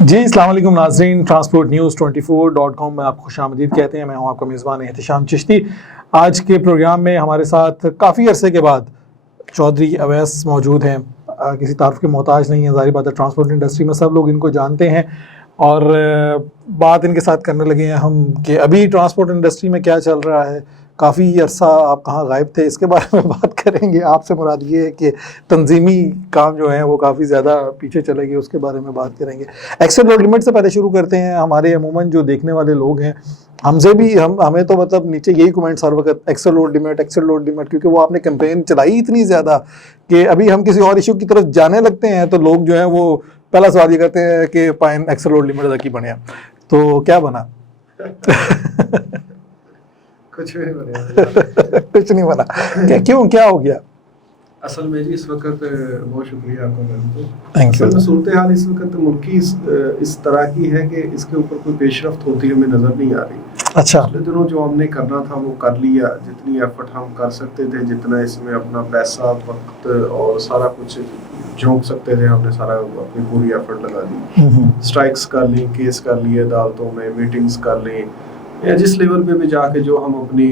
جی السلام علیکم ناظرین، ٹرانسپورٹ نیوز 24.com میں آپ کو خوش آمدید کہتے ہیں۔ میں ہوں آپ کا میزبان احتشام چشتی۔ آج کے پروگرام میں ہمارے ساتھ کافی عرصے کے بعد چودھری اویس موجود ہیں۔ کسی تعارف کے محتاج نہیں ہیں، ظاہر بات ہے ٹرانسپورٹ انڈسٹری میں سب لوگ ان کو جانتے ہیں، اور بات ان کے ساتھ کرنے لگے ہیں ہم کہ ابھی ٹرانسپورٹ انڈسٹری میں کیا چل رہا ہے۔ کافی عرصہ آپ کہاں غائب تھے، اس کے بارے میں بات کریں گے۔ آپ سے مراد یہ ہے کہ تنظیمی کام جو ہیں وہ کافی زیادہ پیچھے چلے گئے، اس کے بارے میں بات کریں گے۔ ایکسل لوڈ لمٹ سے پہلے شروع کرتے ہیں۔ ہمارے عموماً جو دیکھنے والے لوگ ہیں، ہم سے بھی ہمیں تو مطلب نیچے یہی کمنٹس ہر وقت ایکسل لوڈ لمٹ، کیونکہ وہ آپ نے کیمپین چلائی اتنی زیادہ کہ ابھی ہم کسی اور ایشو کی طرف جانے لگتے ہیں تو لوگ جو ہیں وہ پہلا سوال یہ کرتے ہیں کہ پائن ایکسل لوڈ لمٹ کی بنیا تو کیا بنا؟ کچھ بھی نہیں بنیا کچھ نہیں بنا۔ کیوں، کیا ہو گیا؟ اصل میں جی اس وقت بہت شکریہ آپ کا۔ Thank you. صورتحال اس وقت ملکی اس طرح کی ہے کہ اس کے اوپر کوئی پیش رفت ہوتی ہمیں نظر نہیں آ رہی۔ اچھا، پچھلے دنوں جو ہم نے کرنا تھا وہ کر لیا، جتنی ایفرٹ ہم کر سکتے تھے، جتنا اس میں اپنا پیسہ، وقت اور سارا کچھ جھونک سکتے تھے، ہم نے سارا اپنی پوری ایفرٹ لگا دی۔ اسٹرائکس کر لیں، کیس کر لیے عدالتوں میں، میٹنگز کر لیں، یا جس لیول پہ بھی جا کے جو ہم اپنی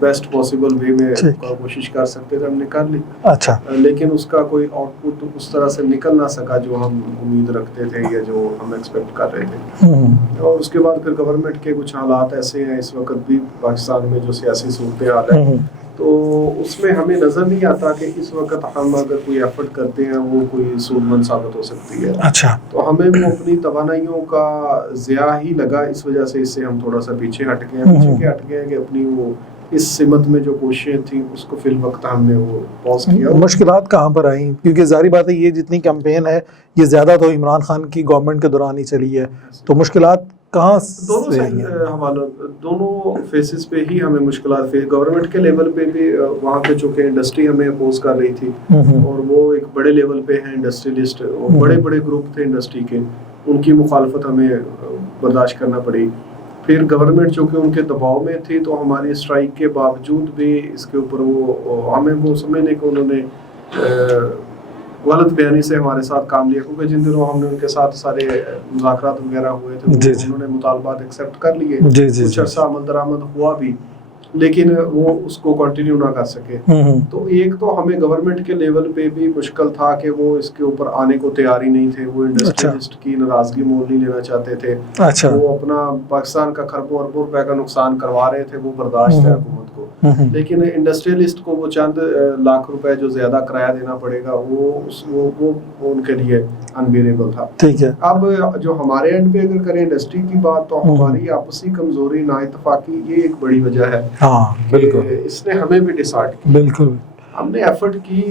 بیسٹ پاسبل وے میں کوشش کر سکتے تھے ہم نے کر لی۔ اچھا، لیکن اس کا کوئی آؤٹ پٹ اس طرح سے نکل نہ سکا جو ہم امید رکھتے تھے یا جو ہم ایکسپیکٹ کر رہے تھے۔ اور اس کے بعد پھر گورنمنٹ کے کچھ حالات ایسے ہیں اس وقت بھی پاکستان میں جو سیاسی صورتحال ہے، تو اس میں ہمیں نظر نہیں آتا کہ اس وقت ہم اگر کوئی ایفرٹ کرتے ہیں وہ کوئی سود مند ثابت ہو سکتی ہے۔ اچھا، تو ہمیں وہ اپنی توانائیوں کا ضیاع ہی لگا، اس وجہ سے اس سے ہم تھوڑا سا پیچھے ہٹ گئے کہ اپنی وہ اس سمت میں جو کوششیں تھیں اس کو فی الوقت ہم نے وہ پاز کیا۔ مشکلات کہاں پر آئیں؟ کیونکہ ظاہری بات ہے یہ جتنی کیمپین ہے یہ زیادہ تو عمران خان کی گورنمنٹ کے دوران ہی چلی ہے، تو مشکلات کہاں سے آئی ہیں؟ دونوں فیسز پہ ہی ہمیں مشکلات گورنمنٹ کے لیول پہ بھی، وہاں پہ چونکہ انڈسٹری ہمیں اپوز کر رہی تھی اور وہ ایک بڑے لیول پہ ہیں انڈسٹریلسٹ، اور بڑے بڑے گروپ تھے انڈسٹری کے، ان کی مخالفت ہمیں برداشت کرنا پڑی۔ پھر گورنمنٹ چونکہ ان کے دباؤ میں تھی تو ہماری اسٹرائک کے باوجود بھی اس کے اوپر وہ ہمیں وہ سمجھنے کہ انہوں نے غلط بیانی سے ہمارے ساتھ کام لیا، کیونکہ جن دنوں ہم نے ان کے ساتھ سارے مذاکرات وغیرہ ہوئے تھے انہوں نے مطالبات ایکسیپٹ کر لیے، کچھ عرصہ عمل درآمد ہوا بھی، لیکن وہ اس کو کنٹینیو نہ کر سکے۔ تو ایک تو ہمیں گورنمنٹ کے لیول پہ بھی مشکل تھا کہ وہ اس کے اوپر آنے کو تیار ہی نہیں تھے، وہ انڈسٹریلسٹ کی ناراضگی مول نہیں لینا چاہتے تھے، وہ اپنا پاکستان کا کھربوں اربوں روپے کا نقصان کروا رہے تھے، وہ برداشت ہے حکومت کو، لیکن انڈسٹریلسٹ کو وہ چند لاکھ روپے جو زیادہ کرایہ دینا پڑے گا وہ ان کے لیے انبیریبل تھا۔ ٹھیک ہے، اب جو ہمارے اینڈ پہ اگر کریں انڈسٹری کی بات، تو ہماری آپسی کمزوری، نا اتفاقی، یہ ایک بڑی وجہ ہے۔ ہاں بالکل، اس نے ہمیں بھی ڈسارٹ کیا۔ بالکل، ہم نے ایفرٹ کی،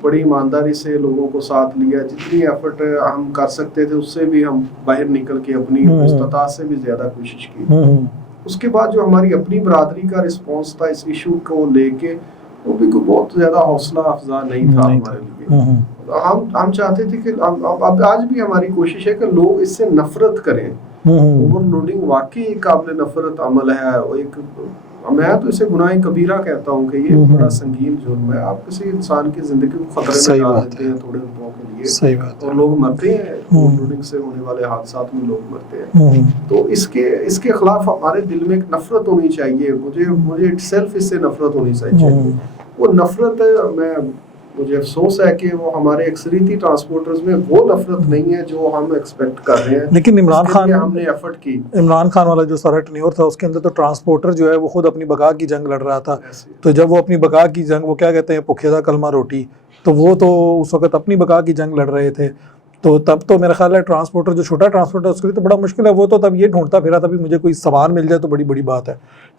بڑی ایمانداری سے لوگوں کو ساتھ لیا، جتنی ایفرٹ ہم کر سکتے تھے اس سے بھی ہم باہر نکل کے اپنی استطاعت سے بھی زیادہ کوشش کی۔ اس کے بعد جو ہماری اپنی برادری کا رسپانس تھا اس ایشو کو لے کے، وہ بھی کوئی بہت زیادہ حوصلہ افزا نہیں تھا ہمارے لیے۔ ہم چاہتے تھے کہ اب آج بھی ہماری کوشش ہے کہ لوگ اس سے نفرت کریں۔ اوور لوڈنگ واقعی قابل نفرت عمل ہے، میں تو اسے گناہ کبیرہ کہتا ہوں کہ یہ بڑا سنگین جرم ہے۔ آپ کسی انسان کی زندگی کو خطرے میں ڈال دیتے ہیں تھوڑے روپوں کے لیے، اور لوگ مرتے ہیں، اوور لوڈنگ سے ہونے والے حادثات میں لوگ مرتے ہیں۔ تو اس کے خلاف ہمارے دل میں ایک نفرت ہونی چاہیے، مجھے سیلف اس سے نفرت ہونی چاہیے۔ وہ نفرت مجھے افسوس ہے کہ وہ ہمارے اکثریتی ٹرانسپورٹرز میں وہ نفرت نہیں ہے جو ہم ایکسپیکٹ کر رہے ہیں۔ لیکن ہم نے ایفرٹ کی، عمران خان والا جو سارا ٹینیور تھا اس کے اندر تو ٹرانسپورٹر جو ہے وہ خود اپنی بقا کی جنگ لڑ رہا تھا، تو جب وہ اپنی بقا کی جنگ، وہ کیا کہتے ہیں، پکیزہ کلمہ روٹی، تو وہ تو اس وقت اپنی بقا کی جنگ لڑ رہے تھے، تو تب تو میرا خیال ہے ٹرانسپورٹر جو چھوٹا ٹرانسپورٹر اس کے لیے تو بڑا مشکل ہے، وہ تو تب یہ ڈھونڈتا پھرا تھا بھی مجھے کوئی سامان مل جائے تو بڑی بات ہے،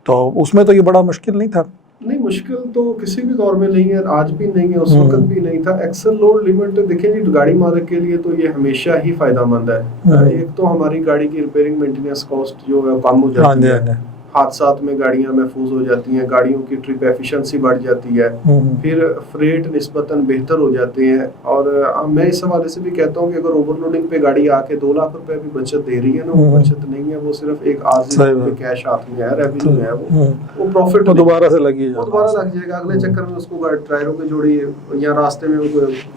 تو اس میں تو یہ بڑا مشکل نہیں تھا۔ نہیں، مشکل تو کسی بھی دور میں نہیں ہے، آج بھی نہیں ہے، اس وقت بھی نہیں تھا۔ ایکسل لوڈ لمٹ دیکھیں جی، گاڑی مالک کے لیے تو یہ ہمیشہ ہی فائدہ مند ہے۔ ایک تو ہماری گاڑی کی ریپیئرنگ مینٹیننس کاسٹ جو ہے کم ہو جاتی ہے، حادثات میں گاڑیاں محفوظ ہو جاتی ہیں, گاڑیوں کی ٹرپ ایفیشنسی بڑھ جاتی ہے, پھر فریٹ نسبتاً بہتر ہو جاتے ہیں. اور میں اس حوالے سے بھی کہتا ہوں کہ اگر اوور لوڈنگ پہ گاڑی آ کے 2 لاکھ روپے بھی بچت دے رہی ہے نا, وہ بچت نہیں ہے, وہ صرف ایک عارضی طور پہ کیش ہاتھ میں ہے, ریونیو ہے, وہ پروفٹ دوبارہ سے لگی وہ دوبارہ لگ جائے گا. اگلے چکر میں اس کو ٹائروں کی جوڑی یا راستے میں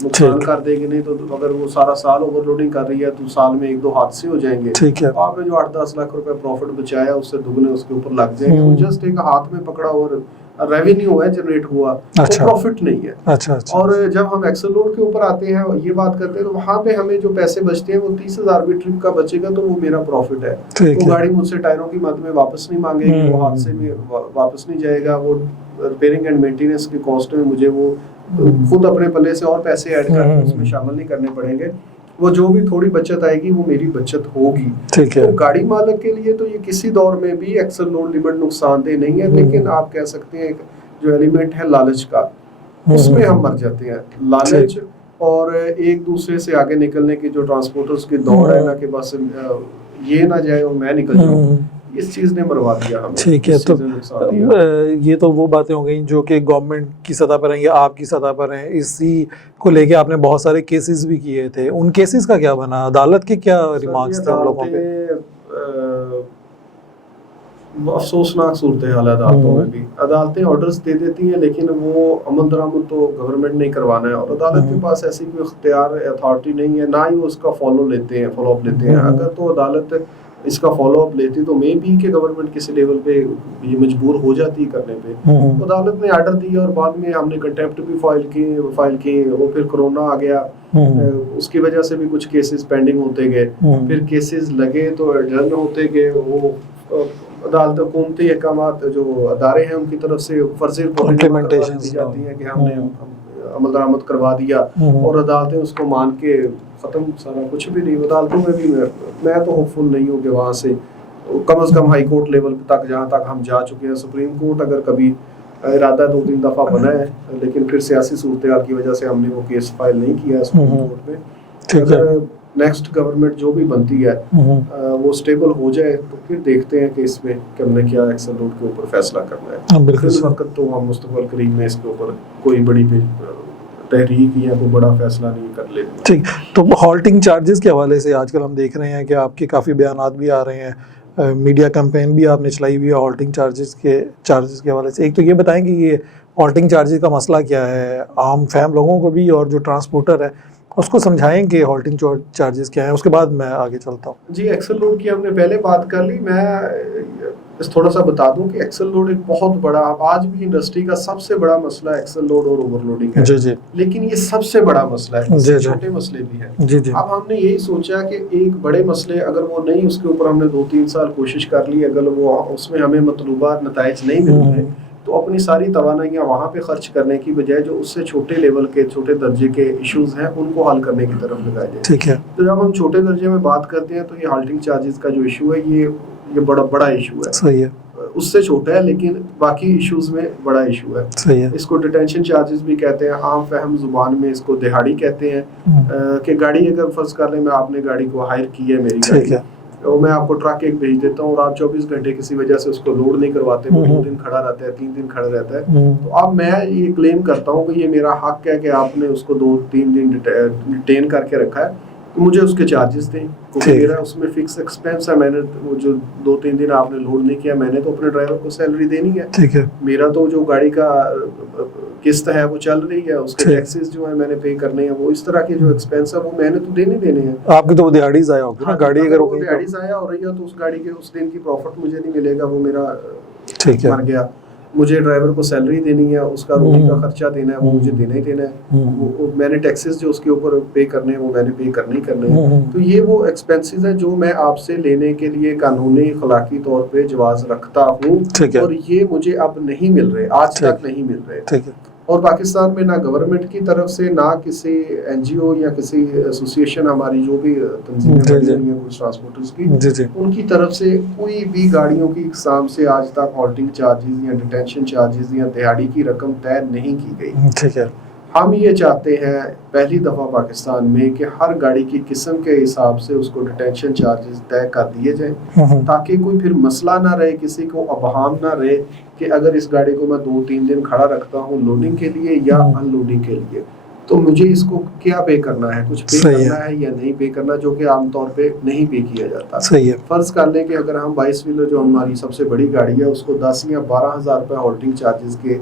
نقصان کر دے گی. نہیں تو اگر وہ سارا سال اوور لوڈنگ کر رہی ہے تو سال میں 1-2 حادثے ہو جائیں گے. آپ نے جو 8-10 لاکھ روپے پروفٹ بچایا اس سے دگنے اس کے اوپر لگ جائیں گے. وہ جسٹ ایک ہاتھ میں پکڑا اور ریونیو ہے جنریٹ ہوا, وہ پروفٹ نہیں ہے. اور جب ہم ایکسل لوڈ کے اوپر آتے ہیں یہ بات کرتے ہیں تو وہاں پہ ہمیں جو پیسے بچتے ہیں وہ 30,000 بھی ٹرپ کا بچے گا تو وہ میرا پروفٹ ہے. وہ گاڑی مجھ سے ٹائروں کی مد میں واپس نہیں مانگے گی, وہ حادثے میں واپس نہیں جائے گا, وہ ریپیئرنگ اینڈ مینٹیننس کے کاسٹ میں مجھے وہ خود اپنے پلے سے اور پیسے ایڈ کر کے اس میں شامل نہیں کرنے پڑیں گے. وہ جو بھی تھوڑی بچت آئے گی وہ میری بچت ہوگی. تو گاڑی مالک کے لیے تو یہ کسی دور میں بھی ایکسل لوڈ لمٹ نقصان دہ نہیں ہے, لیکن آپ کہہ سکتے ہیں جو ایلیمنٹ ہے لالچ کا, اس میں ہم مر جاتے ہیں. لالچ اور ایک دوسرے سے آگے نکلنے کی جو ٹرانسپورٹرز کی دوڑ ہے نا کہ بس یہ نہ جائے اور میں نکل جاؤں, اس چیز نے مروا دیا ہمیں. ٹھیک ہے, تو یہ تو وہ باتیں ہو گئیں جو کہ گورنمنٹ کی سطح پر ہیں یا آپ کی سطح پر ہیں. اسی کو لے کے آپ نے بہت سارے کیسز بھی کیے تھے, ان کیسز کا کیا بنا؟ عدالت کے کیا ریمارکس تھے ان لوگوں پہ؟ افسوسناک صورتحال ہے عدالتوں میں بھی. عدالتیں آرڈرز دے دیتی ہیں لیکن وہ عمل درآمد تو گورنمنٹ نے کروانا ہے, اور عدالت کے پاس ایسی کوئی اختیار اتھارٹی نہیں ہے, نہ ہی وہ اس کا فالو اپ لیتے ہیں. اگر تو عدالت اس کا فالو اپ لیتی تو میں بھی کہ گورنمنٹ کسی لیول پہ یہ مجبور ہو جاتی کرنے پہ. عدالت نے آرڈر دیا اور بعد میں ہم نے کنٹیمپٹ بھی فائل کی, وہ پھر کرونا آ گیا, اس کی وجہ سے بھی کچھ کیسز پینڈنگ ہوتے گئے, پھر کیسز لگے تو ایڈجرن ہوتے گئے. وہ عدالت حکومتی احکامات جو ادارے ہیں ان کی طرف سے فرضی امپلیمنٹیشن دی جاتی ہیں کہ ہم نے عمل درآمد کروا دیا, اور عدالتیں اس کو مان کے ختم, سارا کچھ بھی نہیں. عدالتوں میں بھی میں تو ہوپ فل نہیں ہوں کہ وہاں سے کم از کم ہائی کورٹ لیول تک جہاں تک ہم جا چکے ہیں. سپریم کورٹ اگر کبھی ارادہ 2-3 دفعہ بنا ہے لیکن پھر سیاسی صورتحال کی وجہ سے ہم نے وہ کیس فائل نہیں کیا ہے سپریم کورٹ میں. اگر نیکسٹ گورنمنٹ جو بھی بنتی ہے وہ اسٹیبل ہو جائے تو پھر دیکھتے ہیں کہ اس میں کہ ہم نے کیا ایکسل روڈ کے اوپر فیصلہ کرنا ہے. اس وقت تو ہم مستقبل قریب میں اس کے اوپر کوئی بڑی تحریک یا کوئی بڑا فیصلہ نہیں کر لیتے. ٹھیک, تو ہالٹنگ چارجز کے حوالے سے آج کل ہم دیکھ رہے ہیں کہ آپ کے کافی بیانات بھی آ رہے ہیں, میڈیا کمپین بھی آپ نے چلائی ہوئی ہے ہالٹنگ چارجز کے حوالے سے. ایک تو یہ بتائیں کہ یہ ہالٹنگ چارجز کا مسئلہ کیا ہے عام فہم لوگوں کو بھی, اور جو ٹرانسپورٹر ہے اس کو سمجھائیں کہ ہالٹنگ چارجز کیا ہیں, اس کے بعد میں آگے چلتا ہوں. جی, ایکسل لوڈ کی ہم نے پہلے بات کر لی. میں تھوڑا سا بتا دوں کہ ایکسل لوڈ ایک بہت بڑا, آج بھی انڈسٹری کا سب سے بڑا مسئلہ ایکسل لوڈ اور اوور لوڈنگ ہے. جی, لیکن یہ سب سے بڑا مسئلہ ہے, چھوٹے مسئلے بھی ہیں. اب ہم نے یہی سوچا کہ ایک بڑے مسئلے اگر وہ نہیں, اس کے اوپر ہم نے 2-3 سال کوشش کر لی, اگر وہ اس میں ہمیں مطلوبہ نتائج نہیں مل رہے تو اپنی ساری توانائیاں وہاں پہ خرچ کرنے کی بجائے جو اس سے چھوٹے لیول کے چھوٹے درجے کے ایشوز ہیں ان کو حل کرنے کی طرف لگائے جائیں. ٹھیک ہے, تو جب ہم چھوٹے درجے میں بات کرتے ہیں تو یہ ہالٹنگ چارجز کا جو ایشو ہے یہ بڑا ایشو ہے. صحیح ہے, اس سے چھوٹا ہے لیکن باقی ایشوز میں بڑا ایشو ہے. صحیح ہے. اس کو ڈیٹینشن چارجز بھی کہتے ہیں, عام فہم زبان میں اس کو دہاڑی کہتے ہیں. کہ گاڑی اگر فرض کر لیں میں آپ نے گاڑی کو ہائر کی ہے, میری گاڑی اور میں آپ کو ٹرک ایک بھیج دیتا ہوں اور آپ 24 گھنٹے کسی وجہ سے اس کو لوڈ نہیں کرواتے, وہ 2 دن کھڑا رہتا ہے, 3 دن کھڑا رہتا ہے, تو اب میں یہ کلیم کرتا ہوں کہ یہ میرا حق ہے کہ آپ نے اس کو 2-3 دن ڈیٹین کر کے رکھا ہے, تو مجھے اس کے چارجز دیں, کیونکہ میرا اس میں فکس ایکسپینس ہے. میں نے وہ جو 2-3 دن آپ نے لوڈ نہیں کیا, میں نے تو اپنے ڈرائیور کو سیلری دینی ہے. ٹھیک ہے, میرا تو جو گاڑی کا قسط ہے وہ چل رہی ہے, اس کے ٹیکسز جو ہے میں نے پے کرنے ہیں, وہ اس طرح کے جو ایکسپینس ہے وہ میں نے تو دینے ہیں. آپ کی تو دیہڑی ضائع ہوگی نا, گاڑی اگر وہ دیہڑی ضائع ہو رہی ہے تو اس گاڑی کے اس دن کی پروفٹ مجھے نہیں ملے گا, وہ میرا مر گیا. مجھے ڈرائیور کو سیلری دینی ہے, اس کا روٹی کا خرچہ دینا ہے, وہ مجھے دینا ہی دینا ہے. میں نے ٹیکسز جو اس کے اوپر پے کرنے ہیں وہ میں نے پے کرنے ہیں. تو یہ وہ ایکسپینسز ہیں جو میں آپ سے لینے کے لیے قانونی اخلاقی طور پہ جواز رکھتا ہوں, اور یہ مجھے اب نہیں مل رہے, آج تک نہیں مل رہے. اور پاکستان میں نہ گورنمنٹ کی طرف سے نہ کسی این جی او یا کسی ایسوسیشن ہماری جو بھی تنظیمیں بنی ہوئی ہیں ٹرانسپورٹرز کی, ان کی طرف سے کوئی بھی گاڑیوں کی اقسام سے آج تک ہالٹنگ چارجز یا ڈیٹینشن چارجز یا دہاڑی کی رقم طے نہیں کی گئی. ٹھیک ہے. ہم یہ چاہتے ہیں پہلی دفعہ پاکستان میں کہ ہر گاڑی کی قسم کے حساب سے اس کو ڈیٹینشن چارجز طے کر دیے جائیں تاکہ کوئی پھر مسئلہ نہ رہے, کسی کو ابہام نہ رہے کہ اگر اس گاڑی کو میں 2-3 دن کھڑا رکھتا ہوں لوڈنگ کے لیے یا ان لوڈنگ کے لیے تو مجھے اس کو کیا پے کرنا ہے, کچھ پے کرنا ہے یا نہیں پے کرنا, جو کہ عام طور پہ نہیں پے کیا جاتا. فرض کر لیں کہ اگر ہم 22 ویلر جو ہماری سب سے بڑی گاڑی ہے اس کو 10 یا 12,000 روپے ہالٹنگ چارجز کے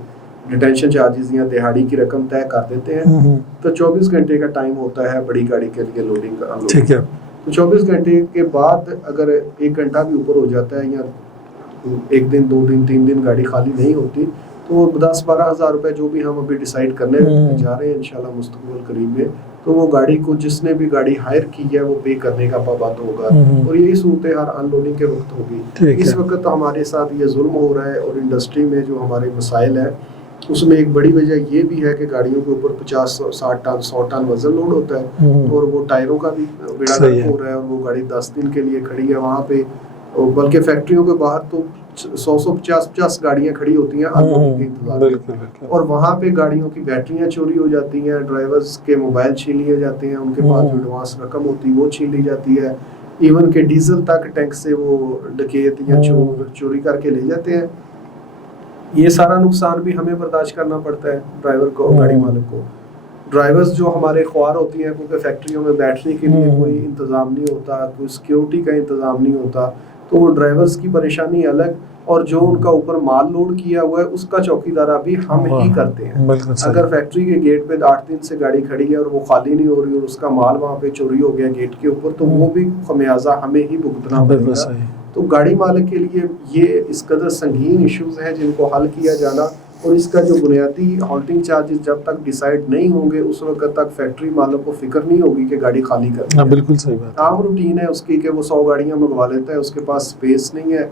ڈیٹینشن چارجز یا دہاڑی کی رقم طے کر دیتے ہیں تو 24 گھنٹے کا ٹائم ہوتا ہے بڑی گاڑی کے لیے لوڈنگ کا. ٹھیک ہے, تو 24 گھنٹے کے بعد اگر 1 گھنٹہ بھی اوپر ہو جاتا ہے یا 1 دن 2 دن 3 دن گاڑی خالی نہیں ہوتی تو 10-12 ہزار روپے جو بھی ہم ابھی ڈیسائیڈ کرنے جا رہے ہیں انشاءاللہ مستقبل قریب میں, تو وہ گاڑی کو جس نے بھی گاڑی ہائر کی ہے وہ پے کرنے کا پابند ہوگا. اور یہی صورتحال ان لوڈنگ کے وقت ہوگی. اس وقت ہمارے ساتھ یہ ظلم ہو رہا ہے اور انڈسٹری میں جو ہمارے مسائل ہیں اس میں ایک بڑی وجہ یہ بھی ہے کہ گاڑیوں کے اوپر 50-60 ٹن 100 ٹن وزن لوڈ ہوتا ہے اور وہ ٹائروں کا بھی بیڑا گرک ہو رہا ہے اور وہ گاڑی 10 دن کے لیے کھڑی ہے وہاں پہ, بلکہ فیکٹریوں کے باہر تو 100-150 گاڑیاں کھڑی ہوتی ہیں انلوڈنگ کے انتظار اور وہاں پہ گاڑیوں کی بیٹریاں چوری ہو جاتی ہیں, ڈرائیورز کے موبائل چھین لیے جاتے ہیں, ان کے پاس جو ایڈوانس رقم ہوتی ہے وہ چھین لی جاتی ہے, ایون کہ ڈیزل تک ٹینک سے وہ ڈکیت یا چوری کر کے لے جاتے ہیں. یہ سارا نقصان بھی ہمیں برداشت کرنا پڑتا ہے ڈرائیور کو, گاڑی مالک کو. ڈرائیورز جو ہمارے خوار ہوتی ہیں کیونکہ فیکٹریوں میں بیٹھنے کے لیے کوئی انتظام نہیں ہوتا, کوئی سیکیورٹی کا انتظام نہیں ہوتا, تو وہ ڈرائیورز کی پریشانی الگ, اور جو ان کا اوپر مال لوڈ کیا ہوا ہے اس کا چوکیدارہ بھی ہم ہی کرتے ہیں. اگر فیکٹری کے گیٹ پہ 8 دن سے گاڑی کھڑی ہے اور وہ خالی نہیں ہو رہی اور اس کا مال وہاں پہ چوری ہو گیا گیٹ کے اوپر, تو وہ بھی خمیازہ ہمیں ہی بھگتنا پڑے گا. تو گاڑی مالک کے لیے یہ اس قدر سنگین ایشوز ہیں جن کو حل کیا جانا, اور اس کا جو بنیادی ہالٹنگ چارجز جب تک ڈیسائیڈ نہیں ہوں گے اس وقت تک فیکٹری مالک کو فکر نہیں ہوگی کہ گاڑی خالی کرنا ہے. بالکل صحیح بات. عام روٹین ہے اس کی کہ وہ 100 گاڑیاں منگوا لیتا ہے, اس کے پاس اسپیس نہیں ہے,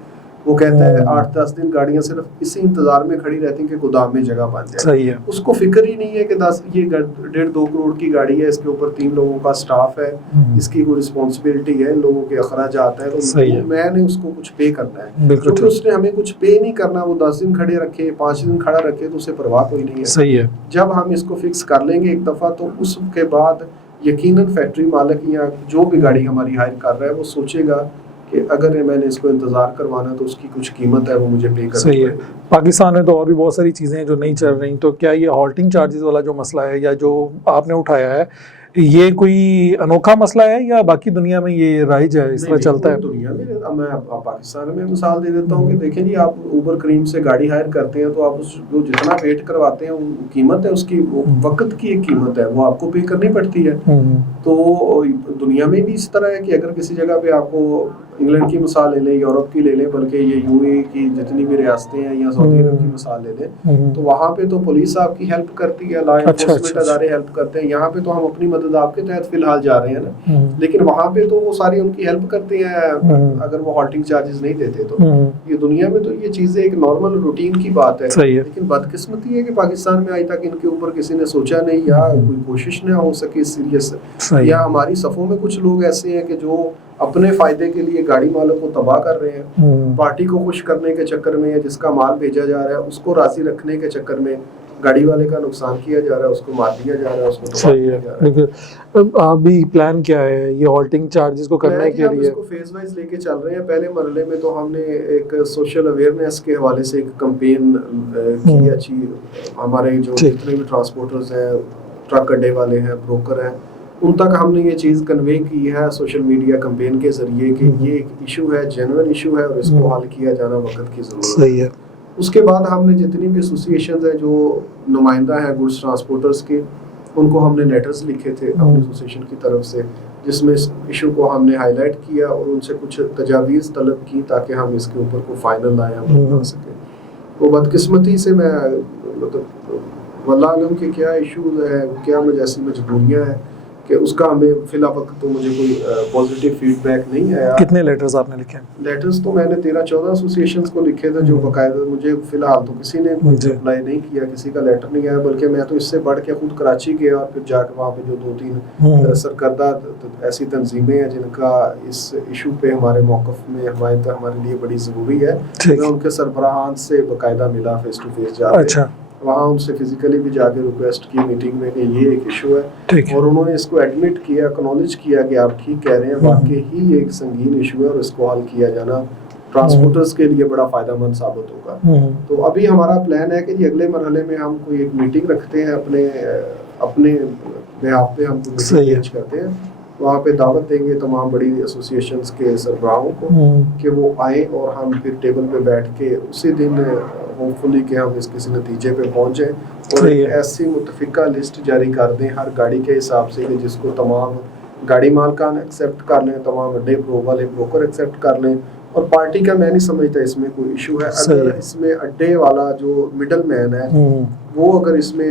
وہ کہتا ہے 8-10 دن گاڑیاں صرف اسی انتظار میں کھڑی رہتی ہیں کہ گودام میں جگہ بن جائے. صحیح ہے. اس کو فکر ہی نہیں ہے کہ 1.5-2 کروڑ کی گاڑی ہے, اس کے اوپر 3 لوگوں کا سٹاف ہے, اس کی کوئی رسپانسبلٹی ہے, لوگوں کے اخراجات ہیں, تو میں نے اس کو کچھ پے کرنا ہے. کیونکہ اس نے ہمیں کچھ پے نہیں کرنا, وہ 10 دن کھڑے رکھے 5 دن کھڑا رکھے تو اسے پرواہ کوئی نہیں ہے. صحیح ہے. جب ہم اس کو فکس کر لیں گے ایک دفعہ تو اس کے بعد یقیناً فیکٹری مالک یا جو بھی گاڑی ہماری ہائر کر رہا ہے وہ سوچے گا کہ اگر میں نے اس کو انتظار کروانا تو اس کی کچھ قیمت ہے وہ مجھے پے کرنا. صحیح ہے. پاکستان میں تو اور بھی بہت ساری چیزیں ہیں جو نہیں چل رہی, تو کیا یہ ہالٹنگ چارجز والا جو مسئلہ ہے یا جو آپ نے اٹھایا ہے یہ کوئی انوکھا مسئلہ ہے یا باقی دنیا میں یہ رائج ہے, اس طرح چلتا ہے؟ دنیا میں میں پاکستان میں مثال دے دیتا ہوں کہ دیکھیں جی آپ اوبر کریم سے گاڑی ہائر کرتے ہیں تو آپ اس جو جتنا ویٹ کرواتے ہیں قیمت ہے اس کی, وقت کی ایک قیمت ہے وہ آپ کو پے کرنی پڑتی ہے. تو دنیا میں بھی اس طرح ہے کہ اگر کسی جگہ پہ آپ کو انگلینڈ کی مثال لے لیں, یورپ کی لے لیں, بلکہ یہ یو اے کی جتنی بھی ریاستیں ہیں یا سعودی عرب کی مثال لے لیں, تو وہاں پہ تو پولیس آپ کی ہیلپ کرتی ہے, لا انفورسمنٹ ادارے ہیلپ کرتے ہیں. یہاں پہ تو ہم اپنی مدد آپ کے تحت فی الحال جا رہے ہیں نا, لیکن وہاں پہ تو وہ ساری ان کی ہیلپ کرتے ہیں اگر وہ ہالٹنگ چارجز نہیں دیتے. تو یہ دنیا میں تو یہ چیزیں ایک نارمل روٹین کی بات ہے, لیکن بدقسمتی ہے کہ پاکستان میں آج تک ان کے اوپر کسی نے سوچا نہیں یا کوئی کوشش نہ ہو سکی سیریس, یا ہماری صفوں میں کچھ لوگ ایسے ہیں کہ جو اپنے فائدے کے لیے گاڑی والوں کو تباہ کر رہے ہیں, پارٹی کو خوش کرنے کے چکر میں یا جس کا مال بھیجا جا رہا ہے اس کو راضی رکھنے کے چکر میں گاڑی والے کا نقصان کیا جا رہا ہے, اس کو مار دیا جا رہا ہے, اس کو تباہ کیا جا رہا ہے. آپ بھی پلان کیا ہے یہ ہالٹنگ چارجز کو کرنے کے لیے؟ ہم اس کو فیز وائز لے کے چل رہے ہیں. پہلے مرحلے میں تو ہم نے ایک سوشل اویئرنیس کے حوالے سے ایک کمپین کی اچھی, ہمارے جو جتنے بھی ٹرانسپورٹرز ہیں, ٹرک اڈے والے ہیں, بروکر ہیں, ان تک ہم نے یہ چیز کنوے کی ہے سوشل میڈیا کمپین کے ذریعے کہ یہ ایک ایشو ہے, جینوئن ایشو ہے, اور اس کو حل کیا جانا وقت کی ضرورت ہے. اس کے بعد ہم نے جتنی بھی ایسوسیشنز ہیں جو نمائندہ ہیں گڈس ٹرانسپورٹرز کے, ان کو ہم نے لیٹرز لکھے تھے اپنی ایسوسیشن کی طرف سے, جس میں اس ایشو کو ہم نے ہائی لائٹ کیا اور ان سے کچھ تجاویز طلب کی تاکہ ہم اس کے اوپر کو فائنل آیا بنا سکیں. وہ بدقسمتی سے میں مطلب واللہ عالم کے کیا ایشوز ہیں, کیا ایسی مجبوریاں ہیں کہ اس کا ہمیں فی الحال وقت تو مجھے کوئی پازیٹیو فیڈ بیک نہیں آیا. کتنے لیٹرز آپ نے لکھے؟ لیٹرز تو میں نے 13-14 ایسوسیشنز کو لکھے تھے جو باقاعدہ مجھے فی الحال تو کسی نے اپلائی نہیں کیا, کسی کا لیٹر نہیں آیا, بلکہ میں تو اس سے بڑھ کے خود کراچی گیا اور پھر جا کے وہاں پہ جو 2-3 سرکردہ ایسی تنظیمیں ہیں جن کا اس ایشو پہ ہمارے موقف میں حمایت ہمارے لیے بڑی ضروری ہے, میں ان کے سربراہان سے باقاعدہ ملا, فیس ٹو فیس جا کے وہاں ان سے فزیکلی بھی جا کے ریکویسٹ کی میٹنگ میں کہ یہ ایک ایشو ہے، ٹھیک ہے، اور انہوں نے اس کو ایڈمٹ کیا، اکنالج کیا کہ آپ ٹھیک کہہ رہے ہیں، واقعی ہی یہ ایک سنگین ایشو ہے اور اس کو حل کیا جانا ٹرانسپورٹرز کے لیے بڑا فائدہ مند ثابت ہوگا۔ تو ابھی ہمارا پلان ہے کہ اگلے مرحلے میں ہم کوئی ایک میٹنگ رکھتے ہیں، اپنے بیہاف پہ ہم کو میٹنگ ارینج کرتے ہیں، وہاں پہ دعوت دیں گے تمام بڑی ایسوسیشنز کے سربراہوں کو کہ وہ آئیں اور ہم پھر ٹیبل پہ بیٹھ کے اسی دن ہوپ فلی کہ ہم اس کسی نتیجے پہ پہنچیں اور ایک ایسی متفقہ لسٹ جاری کر دیں ہر گاڑی کے حساب سے کہ جس کو تمام گاڑی مالکان ایکسیپٹ کر لیں، تمام اڈے والے بروکر ایکسیپٹ کر لیں، اور پارٹی کا میں نہیں سمجھتا اس میں کوئی ایشو ہے۔ اگر اس میں اڈے والا جو مڈل مین ہے وہ اگر اس میں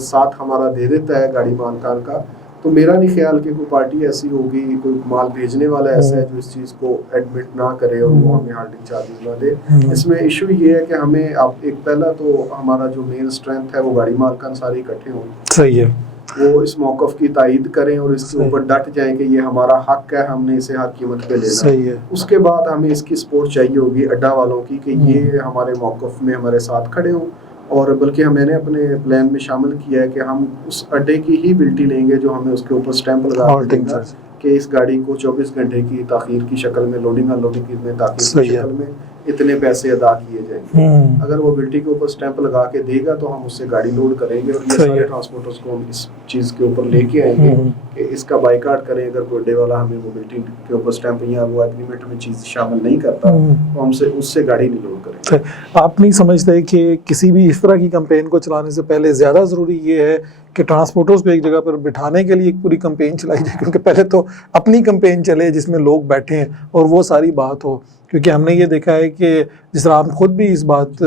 ساتھ ہمارا دے دیتا ہے گاڑی مالکان کا، تو میرا نہیں خیال کہ کوئی پارٹی ایسی ہوگی، کوئی مال بھیجنے والا ایسا ہے جو اس چیز کو ایڈمٹ نہ کرے اور وہ ہمیں ہالٹنگ چارجز نہ دے۔ اس میں ایشو یہ ہے کہ ہمیں اب ایک پہلا تو ہمارا جو مین اسٹرینتھ ہے وہ گاڑی مالکان سارے اکٹھے ہوں، صحیح ہے، وہ اس موقف کی تائید کریں اور اس کے اوپر ڈٹ جائیں کہ یہ ہمارا حق ہے، ہم نے اسے ہر قیمت پہ لینا ہے۔ اس کے بعد ہمیں اس کی سپورٹ چاہیے ہوگی اڈا والوں کی کہ یہ ہمارے موقف میں ہمارے ساتھ کھڑے ہوں، اور بلکہ میں نے اپنے پلان میں شامل کیا ہے کہ ہم اس اڈے کی ہی بلٹی لیں گے جو ہمیں اس کے اوپر سٹیمپ لگا کے دے گا کہ اس گاڑی کو 24 گھنٹے کی تاخیر کی شکل میں، لوڈنگ ان لوڈنگ میں تاخیر کی شکل میں اتنے پیسے ادا کیے جائیں گے۔ اگر وہ بلٹی کے اوپر سٹیمپ لگا کے دے گا تو ہم اس سے گاڑی لوڈ کریں گے، اور یہ سارے ٹرانسپورٹرز کو ہم اس چیز کے اوپر لے کے آئیں گے کہ اس کا بائیکاٹ کریں۔ اگر کوئی ڈے والا ہمیں وہ بلٹی کے اوپر سٹیمپ یا وہ ایگریمنٹ میں چیز شامل نہیں کرتا تو ہم سے اس سے گاڑی نہیں لوڈ کریں گے۔ آپ نہیں سمجھتے کہ کسی بھی اس طرح کی کمپین کو چلانے سے پہلے زیادہ ضروری یہ ہے کہ ٹرانسپورٹرز کو ایک جگہ پر بٹھانے کے لیے ایک پوری کمپین چلائی جائے؟ کیونکہ پہلے تو اپنی کمپین چلے جس میں لوگ بیٹھیں اور وہ ساری بات ہو، کیونکہ ہم نے یہ دیکھا ہے کہ جس طرح آپ خود بھی اس بات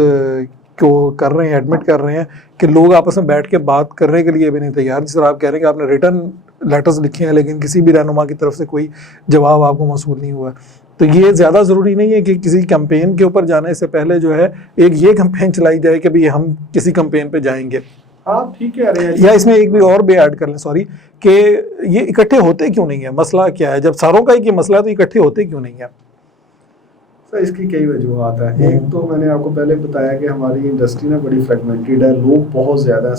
کو کر رہے ہیں، ایڈمٹ کر رہے ہیں کہ لوگ آپس میں بیٹھ کے بات کرنے کے لیے بھی نہیں تیار۔ جس طرح آپ کہہ رہے ہیں کہ آپ نے ریٹن لیٹرز لکھے ہیں لیکن کسی بھی رہنما کی طرف سے کوئی جواب آپ کو موصول نہیں ہوا، تو یہ زیادہ ضروری نہیں ہے کہ کسی کمپین کے اوپر جانے سے پہلے جو ہے ایک یہ کمپین چلائی جائے کہ بھی ہم کسی کمپین پہ جائیں گے؟ آپ ٹھیک کہہ رہے ہیں، یا اس میں ایک بھی اور بھی ایڈ کر لیں، سوری، کہ یہ اکٹھے ہوتے کیوں نہیں ہے؟ مسئلہ کیا ہے؟ جب ساروں کا ایک یہ مسئلہ ہے تو اکٹھے ہوتے کیوں نہیں ہے؟ اس کی کئی وجوہات ہیں۔ ایک تو میں نے آپ کو پہلے بتایا کہ ہماری انڈسٹری نا بڑی فریگمنٹڈ ہے، لوگ بہت زیادہ ہیں،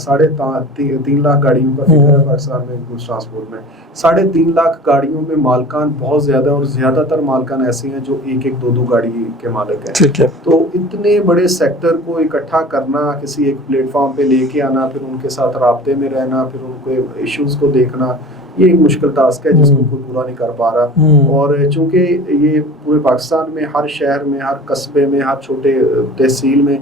3.5 لاکھ گاڑیوں کا فگر ہے پاکستان میں گوڈس ٹرانسپورٹ میں، 3.5 لاکھ گاڑیوں میں مالکان بہت زیادہ، اور زیادہ تر مالکان ایسے ہیں جو ایک دو گاڑی کے مالک ہیں۔ ٹھیک ہے، تو اتنے بڑے سیکٹر کو اکٹھا کرنا، کسی ایک پلیٹ فارم پہ لے کے آنا، پھر ان کے ساتھ رابطے میں رہنا، پھر ان کے ایشوز کو دیکھنا، یہ ایک مشکل ٹاسک ہے جس کو کوئی پورا نہیں کر پا رہا۔ اور چونکہ یہ پورے پاکستان میں ہر شہر میں، ہر قصبے میں، ہر چھوٹے تحصیل میں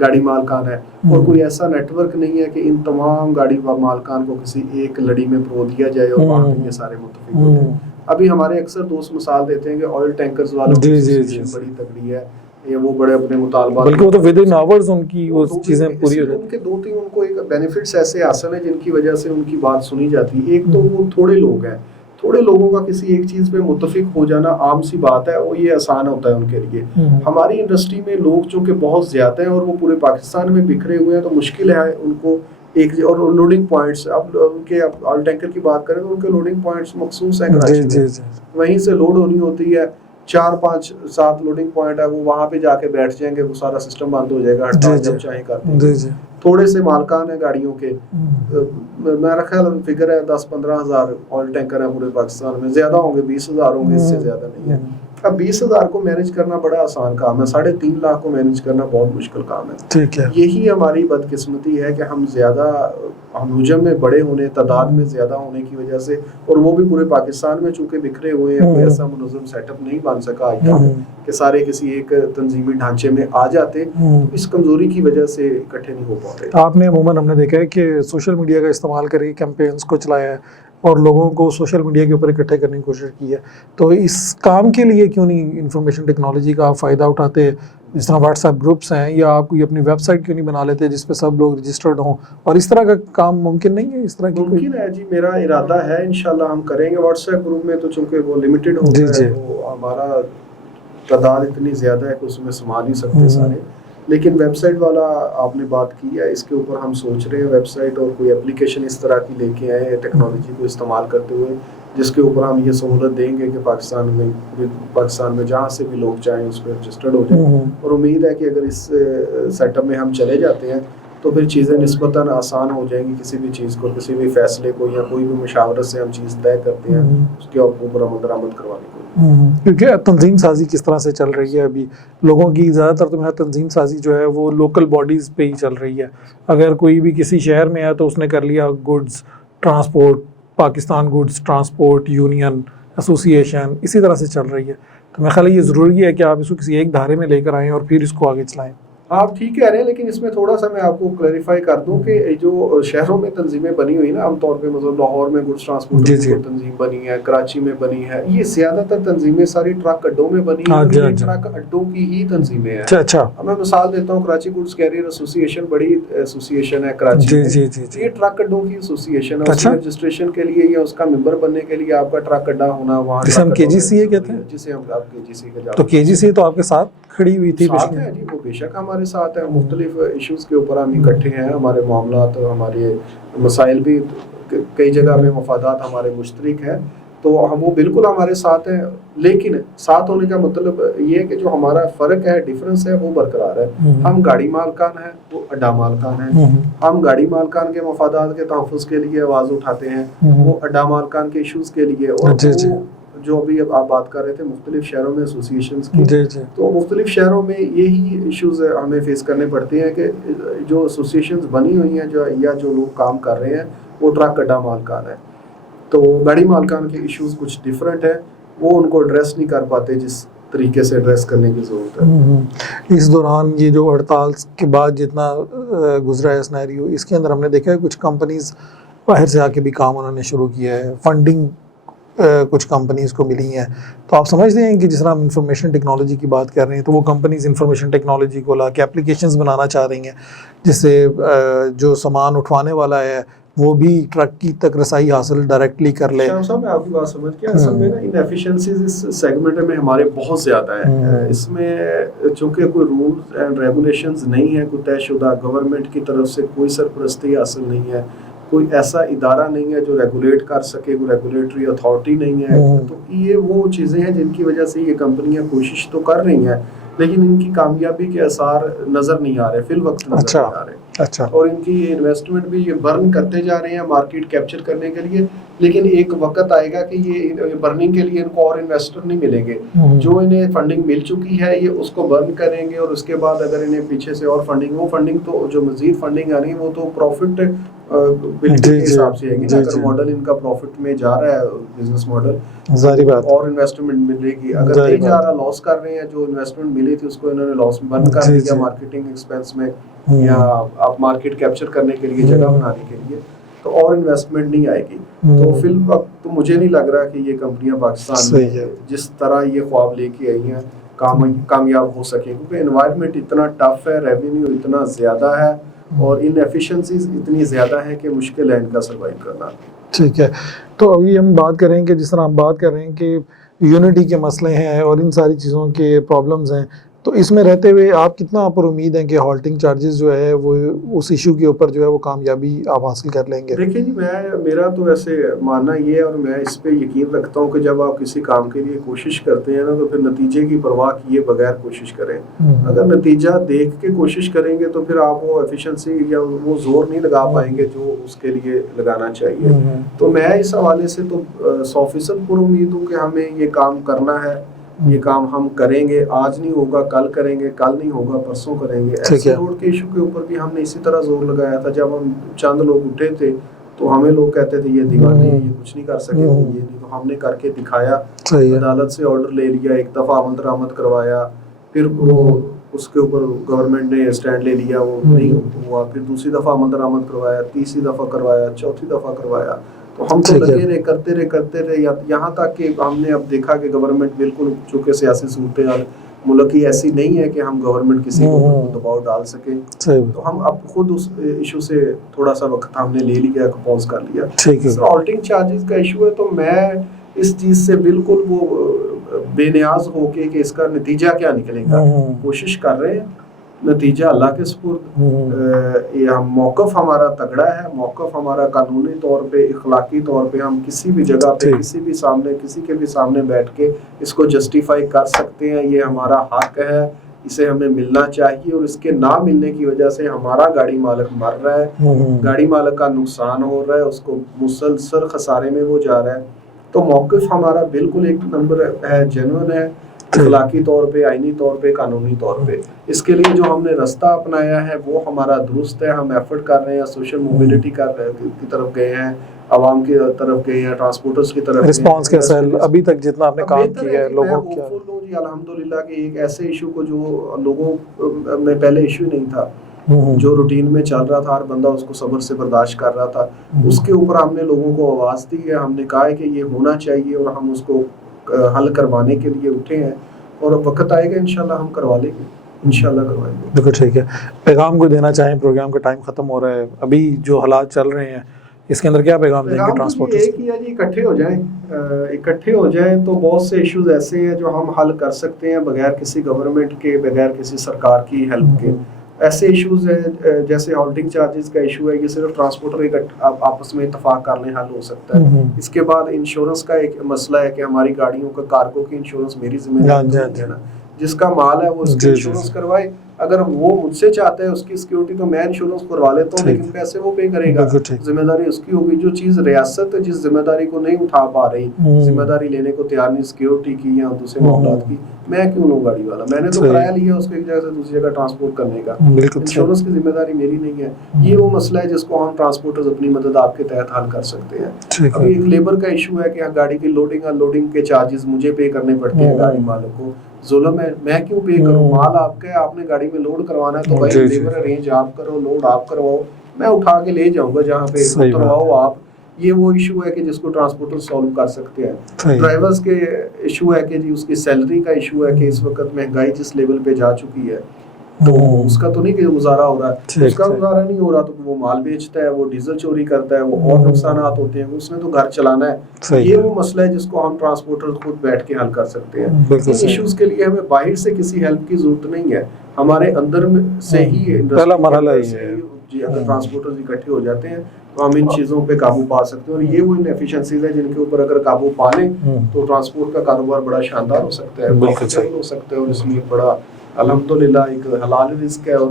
گاڑی مالکان ہے، اور کوئی ایسا نیٹ ورک نہیں ہے کہ ان تمام گاڑی مالکان کو کسی ایک لڑی میں پرو دیا جائے اور وہاں پہ یہ سارے متفق ہو جائیں۔ ابھی ہمارے اکثر دوست مثال دیتے ہیں کہ آئل ٹینکرز والوں کی ایسوسیشن بڑی تگڑی ہے، یہ وہ بڑے اپنے مطالبات، بلکہ وہ تو ود ان آورز ان کی وہ چیزیں پوری ہو جاتی ہیں۔ ان کے 2-3 ان کو ایک بینیفٹس ایسے حاصل ہیں جن کی وجہ سے ان کی بات سنی جاتی ہے۔ ایک تو وہ تھوڑے لوگ ہیں، تھوڑے لوگوں کا کسی ایک چیز پہ متفق ہو جانا عام سی بات ہے، وہ یہ آسان ہوتا ہے ان کے لیے۔ ہماری انڈسٹری میں لوگ چونکہ بہت زیادہ ہیں اور وہ پورے پاکستان میں بکھرے ہوئے ہیں، تو مشکل ہے ان کو ایک، اور لوڈنگ پوائنٹس، اب ان کے آئل ٹینکر کی بات کریں تو ان کے لوڈنگ پوائنٹس مخصوص ہیں کراچی میں، وہیں سے لوڈ ہونی ہوتی ہے، 4-5-7 لوڈنگ پوائنٹ ہے، وہ وہاں پہ جا کے بیٹھ جائیں گے، وہ سارا سسٹم بند ہو جائے گا، ہڑتال جب چاہیں کر دیں گے۔ تھوڑے سے مالکان ہیں گاڑیوں کے، میرا خیال فگر ہے 10-15 ہزار آئل ٹینکر ہیں پورے پاکستان میں، زیادہ ہوں گے 20,000 ہوں گے، اس سے زیادہ نہیں ہے۔ اب 20,000 کو مینج کرنا بڑا آسان کام ہے، 3.5 لاکھ کو مینج کرنا بہت مشکل کام ہے۔ ٹھیک ہے، یہی ہماری بدقسمتی ہے کہ ہم زیادہ، ہم حجم میں بڑے ہونے، تعداد میں زیادہ ہونے کی وجہ سے، اور وہ بھی پورے پاکستان میں چونکہ بکھرے ہوئے ہیں، کوئی ایسا منظم سیٹ اپ نہیں بن سکا آج تک کہ سارے کسی ایک تنظیمی ڈھانچے میں آ جاتے، اس کمزوری کی وجہ سے اکٹھے نہیں ہو پاتے۔ آپ نے عموماً ہم نے دیکھا ہے کہ سوشل میڈیا کا استعمال کر کے کیمپینز کو چلایا ہے اور لوگوں کو سوشل میڈیا کے اوپر اکٹھے کرنے کی کوشش کی ہے، تو اس کام کے لیے کیوں نہیں انفارمیشن ٹیکنالوجی کا آپ فائدہ اٹھاتے؟ جس طرح واٹس ایپ گروپس ہیں، یا آپ کوئی اپنی ویب سائٹ کیوں نہیں بنا لیتے جس پہ سب لوگ رجسٹرڈ ہوں؟ اور اس طرح کا کام ممکن نہیں ہے؟ اس طرح کی ممکن ہے جی، میرا ارادہ ہے، انشاءاللہ ہم کریں گے۔ واٹس ایپ گروپ میں تو چونکہ وہ لمیٹڈ ہوتا ہے، تو ہمارا تعداد اتنی زیادہ ہے کہ اس میں سنبھال نہیں سکتے سارے، لیکن ویب سائٹ والا آپ نے بات کی ہے، اس کے اوپر ہم سوچ رہے ہیں ویب سائٹ اور کوئی اپلیکیشن اس طرح کی لے کے آئے ٹیکنالوجی کو استعمال کرتے ہوئے، جس کے اوپر ہم یہ سہولت دیں گے کہ پاکستان میں جہاں سے بھی لوگ چاہیں اس پہ رجسٹرڈ ہو جائیں، اور امید ہے کہ اگر اس سیٹ اپ میں ہم چلے جاتے ہیں تو پھر چیزیں نسبتاً آسان ہو جائیں گی. کسی بھی چیز کو, کسی بھی فیصلے کو یا کوئی بھی مشاورت سے ہم چیز طے کرتے ہیں اس کے اوپر عمل درآمد کروانے کو. کیونکہ تنظیم سازی کس طرح سے چل رہی ہے ابھی لوگوں کی زیادہ تر تو تنظیم سازی جو ہے وہ لوکل باڈیز پہ ہی چل رہی ہے. اگر کوئی بھی کسی شہر میں ہے تو اس نے کر لیا goods transport, Pakistan goods transport union ایسوسی ایشن, اسی طرح سے چل رہی ہے. تو میرا خیال ہے یہ ضروری ہے کہ آپ اس کو کسی ایک دھارے میں لے کر آئیں اور پھر اس کو آگے چلائیں. آپ ٹھیک کہہ رہے ہیں, لیکن اس میں تھوڑا سا میں آپ کو کلیریفائی کر دوں کہ جو شہروں میں تنظیمیں بنی ہوئی نا, عام طور پہ مطلب لاہور میں گڈس ٹرانسپورٹ تنظیم بنی ہے, کراچی میں بنی ہے, یہ زیادہ تر تنظیمیں ساری ٹرک اڈوں میں بنی ہیں. ٹرک اڈوں کی ہی تنظیمیں ہیں. اب میں مثال دیتا ہوں, کراچی گڈس کیریئر ایسوسی ایشن بڑی ایسوسی ایشن ہے کراچی میں, یہ ٹرک اڈوں کی ایسوسی ایشن ہے. اس میں رجسٹریشن کے لیے یا اس کا ممبر بننے کے لیے آپ کا ٹرک اڈا ہونا وہاں, جسے ہم کے جی سی کہتے ہیں, جسے ہم آپ کے جی سی کا. تو کے جی سی تو آپ کے ساتھ کھڑی ہوئی تھی. ساتھ ہے جی, وہ بے شک ہمارے ساتھ ہے. مختلف ایشوز کے اوپر ہم اکٹھے ہیں. ہمارے معاملات, ہمارے مسائل بھی کئی جگہ میں مفادات ہمارے مشترک ہیں, تو ہم وہ بالکل ہمارے ساتھ ہیں. لیکن ساتھ ہونے کا مطلب یہ ہے کہ جو ہمارا فرق ہے, ڈفرینس ہے, وہ برقرار ہے. ہم گاڑی مالکان ہیں, وہ اڈا مالکان ہیں. ہم گاڑی مالکان کے مفادات کے تحفظ کے لیے آواز اٹھاتے ہیں, وہ اڈا مالکان کے ایشوز کے لیے. اور جو ابھی اب آپ بات کر رہے تھے مختلف شہروں میں ایسوسیشنز کی, تو مختلف شہروں میں یہی ایشوز ہمیں فیس کرنے پڑتے ہیں کہ جو ایسوسیشنز بنی ہوئی ہیں جو لوگ کام کر رہے ہیں وہ ٹرک اڈا مالکان ہیں. تو گاڑی مالکان کے ایشوز کچھ ڈفرینٹ ہیں, وہ ان کو ایڈریس نہیں کر پاتے جس طریقے سے ایڈریس کرنے کی ضرورت ہے. اس دوران یہ جو ہڑتال کے بعد جتنا گزرا ہے سینیریو, اس کے اندر ہم نے دیکھا ہے کچھ کمپنیز باہر سے آ کے بھی کام انہوں نے شروع کیا ہے. فنڈنگ کچھ کمپنیز کو ملی ہیں. تو آپ سمجھتے ہیں کہ جس طرح ہم انفارمیشن ٹیکنالوجی کی بات کر رہے ہیں, تو وہ کمپنیز انفارمیشن ٹیکنالوجی کو لا کے اپلیکیشنز بنانا چاہ رہی ہیں جس سے جو سامان اٹھوانے والا ہے وہ بھی ٹرک کی تک رسائی حاصل ڈائریکٹلی کر لے. شاہ صاحب, میں آپ کی بات سمجھ گیا. اصل میں نا ان ایفیشنسیز اس سیگمنٹ میں ہمارے بہت زیادہ ہیں. اس میں چونکہ کوئی رولز اینڈ ریگولیشنز نہیں ہیں, کوئی طے شدہ, گورنمنٹ کی طرف سے کوئی سرپرستی حاصل نہیں ہے, کوئی ایسا ادارہ نہیں ہے جو ریگولیٹ کر سکے, کوئی ریگولیٹری اتھارٹی نہیں ہے. تو یہ وہ چیزیں ہیں جن کی وجہ سے یہ کمپنیاں کوشش تو کر رہی ہیں, لیکن ان کی کامیابی کے آثار نظر نہیں آ رہے, فی الوقت نظر نہیں آ رہے. اور ان کی انویسٹمنٹ بھی یہ برن کرتے جا رہے ہیں مارکیٹ کیپچر کرنے کے لیے, لیکن ایک وقت آئے گا کہ یہ برننگ کے لیے ان کو اور انویسٹر نہیں ملیں گے. جو انہیں فنڈنگ مل چکی ہے یہ اس کو برن کریں گے, اور اس کے بعد اگر انہیں پیچھے سے اور فنڈنگ, وہ فنڈنگ تو جو مزید فنڈنگ آنی ہے وہ تو پروفٹ بالکل کے حساب سے ہے گی. اگر ماڈل ان کا پروفٹ میں جا رہا ہے, بزنس ماڈل, ظاہری بات, اور انویسٹمنٹ ملے گی. اگر نہیں جا رہا, لاس کر رہے ہیں, جو انویسٹمنٹ ملی تھی اس کو انہوں نے لاس بند کر دیا مارکیٹنگ ایکسپینس میں, یا آپ مارکیٹ کیپچر کرنے کے لیے, جگہ بنانے کے لیے, تو اور انویسٹمنٹ نہیں آئے گی. تو فی الوقت تو مجھے نہیں لگ رہا کہ یہ کمپنیاں پاکستان میں جس طرح یہ خواب لے کے آئی ہیں کامیاب ہو سکیں, کیونکہ انوائرمنٹ اتنا ٹف ہے, ریونیو اتنا زیادہ ہے, اور ان ایفیشنسیز اتنی زیادہ ہیں کہ مشکل ہے ان کا سروائیو کرنا. ٹھیک ہے, تو ابھی ہم بات کریں کہ جس طرح ہم بات کر رہے ہیں کہ یونٹی کے مسئلے ہیں اور ان ساری چیزوں کے پرابلمز ہیں, تو اس میں رہتے ہوئے آپ کتنا پر امید ہیں کہ ہالٹنگ چارجز جو ہے وہ اس ایشو کے اوپر جو ہے وہ کامیابی آپ حاصل کر لیں گے؟ دیکھیں جی, میرا تو ویسے ماننا یہ ہے, اور میں اس پہ یقین رکھتا ہوں کہ جب آپ کسی کام کے لیے کوشش کرتے ہیں نا, تو پھر نتیجے کی پرواہ کیے بغیر کوشش کریں. اگر نتیجہ دیکھ کے کوشش کریں گے تو پھر آپ وہ ایفیشنسی یا وہ زور نہیں لگا پائیں گے جو اس کے لیے لگانا چاہیے. تو میں اس حوالے سے تو 100% پر امید ہوں کہ ہمیں یہ کام کرنا ہے, یہ کام ہم کریں گے. آج نہیں ہوگا کل کریں گے, کل نہیں ہوگا پرسوں کریں گے. ایسے روڈ کے ایشو کے اوپر بھی ہم نے اسی طرح زور لگایا تھا. جب ہم چند لوگ اٹھے تھے تو ہمیں لوگ کہتے تھے یہ دیوانے ہیں, یہ کچھ نہیں کر سکے, یہ نہیں, تو ہم نے کر کے دکھایا. عدالت سے آرڈر لے لیا, ایک دفعہ عمل درآمد کروایا, پھر وہ اس کے اوپر گورنمنٹ نے اسٹینڈ لے لیا, وہ نہیں ہوا, پھر دوسری دفعہ عمل درآمد کروایا, تیسری دفعہ کروایا, چوتھی دفعہ کروایا. تو ہم تو لگے رہے, کرتے رہے یہاں تک کہ ہم نے اب دیکھا کہ گورنمنٹ بالکل, چونکہ سیاسی صورتحال ملک کی ایسی نہیں ہے کہ ہم گورنمنٹ کسی کو دباؤ ڈال سکیں, تو ہم اب خود اس ایشو سے تھوڑا سا وقت ہم نے لے لیا, پوز کر لیا. ہالٹنگ چارجز کا ایشو ہے, تو میں اس چیز سے بالکل وہ بے نیاز ہو کے کہ اس کا نتیجہ کیا نکلے گا, کوشش کر رہے ہیں, نتیجہ اللہ کے سپرد. یہ موقف ہمارا تگڑا ہے, موقف ہمارا قانونی طور پہ, اخلاقی طور پہ, ہم کسی بھی جگہ پہ کسی کے بھی سامنے بیٹھ کے اس کو جسٹیفائی کر سکتے ہیں. یہ ہمارا حق ہے اسے ہمیں ملنا چاہیے، اور اس کے نہ ملنے کی وجہ سے ہمارا گاڑی مالک مر رہا ہے، گاڑی مالک کا نقصان ہو رہا ہے، اس کو مسلسل خسارے میں وہ جا رہا ہے. تو موقف ہمارا بالکل ایک نمبر ہے، جینوئن ہے، اخلاقی طور پہ، آئینی طور پہ، قانونی طور پہ. اس کے لیے جو ہم نے رستہ اپنایا ہے وہ ہمارا درست ہے. ہم ایفرٹ کر رہے ہیں، سوشل موبلٹی کی طرف گئے ہیں، عوام کی طرف گئے ہیں، ٹرانسپورٹرز کی طرف. رسپانس کیسا ہے ابھی تک جتنا آپ نے کام کیا ہے لوگوں کیا؟ جی الحمدللہ کہ ایک ایسے ایشو کو جو لوگوں میں پہلے ایشو نہیں تھا، جو روٹین میں چل رہا تھا، ہر بندہ اس کو صبر سے برداشت کر رہا تھا، اس کے اوپر ہم نے لوگوں کو آواز دی ہے. ہم نے کہا ہے کہ یہ ہونا چاہیے اور ہم اس کو حل کروانے کے لیے اٹھے ہیں، اور وقت آئے گا انشاءاللہ ہم کروا لیں گے، انشاءاللہ کروائیں گے. بالکل ٹھیک ہے. پیغام کو دینا چاہیں، پروگرام کا ٹائم ختم ہو رہا ہے، ابھی جو حالات چل رہے ہیں اس کے اندر کیا پیغام دیں گے ٹرانسپورٹ؟ ایک ہی ہے جی، اکٹھے ہو جائیں تو بہت سے ایشوز ایسے ہیں جو ہم حل کر سکتے ہیں بغیر کسی گورنمنٹ کے، بغیر کسی سرکار کی ہیلپ کے. ایسے ایشوز ہیں جیسے ہالٹنگ چارجز کا ایشو ہے، یہ صرف ٹرانسپورٹر آپس میں اتفاق کر لیں حل ہو سکتا ہے. اس کے بعد انشورنس کا ایک مسئلہ ہے کہ ہماری گاڑیوں کا کارگو کی انشورنس میری ذمہ داری ہے نا، جس کا مال ہے وہ اس کی انشورنس کروائے. اگر وہ مجھ سے چاہتا ہے اس کی سیکیورٹی تو میں انشورنس کروا لیتا ہوں، لیکن پیسے وہ پے کرے گا، ذمہ داری اس کی ہوگی. جو چیز ریاست جس ذمہ داری کو نہیں اٹھا پا رہی، ذمہ داری لینے کو تیار نہیں سیکیورٹی کی یا دوسرے معاملات کی، میں کیوں لوں گاڑی والا؟ میں نے تو کرایہ لیا اس کو ایک جگہ سے دوسری جگہ ٹرانسپورٹ کرنے کا، انشورنس کی ذمہ داری میری نہیں ہے. یہ وہ مسئلہ ہے جس کو ہم ٹرانسپورٹرز اپنی مدد آپ کے تحت حل کر سکتے ہیں. ابھی ایک لیبر کا ایشو ہے کہ گاڑی کی لوڈنگ ان لوڈنگ کے چارجز مجھے پے کرنے پڑتے ہیں گاڑی مالک کو. ظلم ہے، میں کیوں پے کروں؟ مال آپ کا ہے، آپ نے گاڑی میں لوڈ کروانا ہے تو بھائی لیبر ارینج آپ کرو، لوڈ آپ کرواؤ، میں اٹھا کے لے جاؤں گا جہاں پہ اترواؤ آپ. یہ وہ ایشو ہے کہ جس کو ٹرانسپورٹر سالو کر سکتے ہیں. ڈرائیورز کے ایشو ہے کہ جی اس کی سیلری کا ایشو ہے کہ اس وقت مہنگائی جس لیول پہ جا چکی ہے تو اس کا تو نہیں کہ گزارا ہو رہا ہے، اس کا گزارا نہیں ہو رہا تو وہ مال بیچتا ہے، وہ ڈیزل چوری کرتا ہے، وہ اور نقصانات ہوتے ہیں، اس نے تو گھر چلانا ہے. یہ وہ مسئلہ ہے جس کو ہم ٹرانسپورٹر خود بیٹھ کے حل کر سکتے ہیں. ان ایشوز کے لیے ہمیں باہر سے کسی ہیلپ کی ضرورت نہیں ہے، ہمارے اندر سے ہی پہلا مرحلہ ہی ہے. جی اگر ٹرانسپورٹرز اکٹھے ہو جاتے ہیں تو ہم ان چیزوں پہ قابو پا سکتے ہیں، اور یہ وہ انیفیشنسیز ہیں جن کے اوپر اگر قابو پا لیں تو ٹرانسپورٹ کا کاروبار بڑا شاندار ہو سکتا ہے، پروفیٹیبل ہو سکتا ہے، اور اس میں ایک بڑا الحمدللہ ایک حلال رزق ہے اور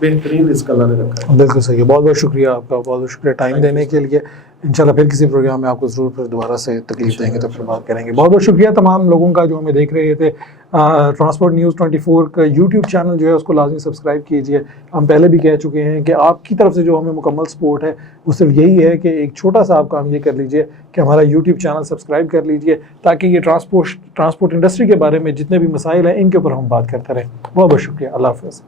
بہترین رزق اللہ نے رکھا ہے. بالکل صحیح ہے. بہت بہت شکریہ آپ کا، بہت بہت شکریہ ٹائم دینے کے لیے. انشاءاللہ پھر کسی پروگرام میں آپ کو ضرور پھر دوبارہ سے تکلیف دیں گے تو پھر بات کریں گے. بہت بہت شکریہ تمام لوگوں کا جو ہمیں دیکھ رہے تھے. ٹرانسپورٹ نیوز 24 کا یوٹیوب چینل جو ہے اس کو لازمی سبسکرائب کیجیے. ہم پہلے بھی کہہ چکے ہیں کہ آپ کی طرف سے جو ہمیں مکمل سپورٹ ہے وہ صرف یہی ہے کہ ایک چھوٹا سا آپ کام یہ کر لیجیے کہ ہمارا یوٹیوب چینل سبسکرائب کر لیجیے تاکہ یہ ٹرانسپورٹ انڈسٹری کے بارے میں جتنے بھی مسائل ہیں ان کے اوپر ہم بات کرتے رہیں. بہت بہت شکریہ. اللہ حافظ.